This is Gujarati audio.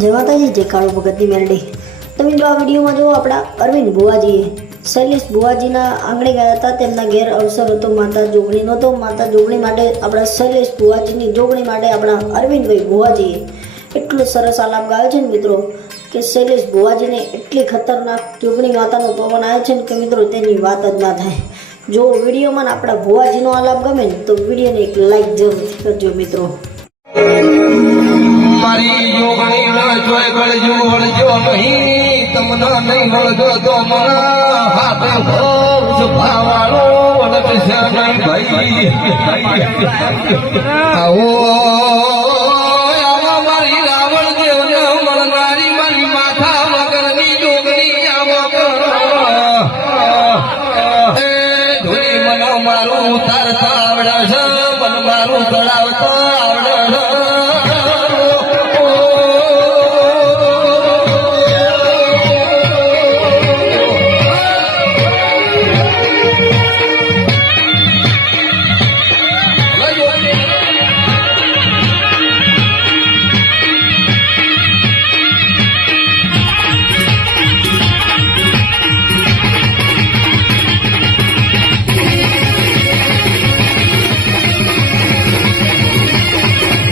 જય માતાજી, જય કાળુ ભગતની મેલડી। તો મિત્રો આ વિડીયોમાં જો આપણા અરવિંદ ભુવાજીએ શૈલેષ ભુવાજીના આંગણે ગયા હતા। તેમના ઘેર અવસર હતો માતા જોગણીનો। તો માતા જોગણી માટે આપણા શૈલેષ ભુવાજીની જોગણી માટે આપણા અરવિંદભાઈ ભુવાજીએ એટલો સરસ આલાપ ગાયો છે ને મિત્રો કે શૈલેષ ભુવાજીને એટલી ખતરનાક જોગણી માતાનો પવન આવે છે ને કે મિત્રો તેની વાત જ ના થાય। જો વિડીયોમાં આપણા ભુવાજીનો આલાપ ગમે ને તો વિડીયોને એક લાઈક જરૂરથી કરજો મિત્રો। મારી જોગણી જોઈ ગળજો વળજો નહીં તમને નહીં વળજો તો મારા હાથે ભોજ ભાવાળો વળશે નહીં ભાઈ આવો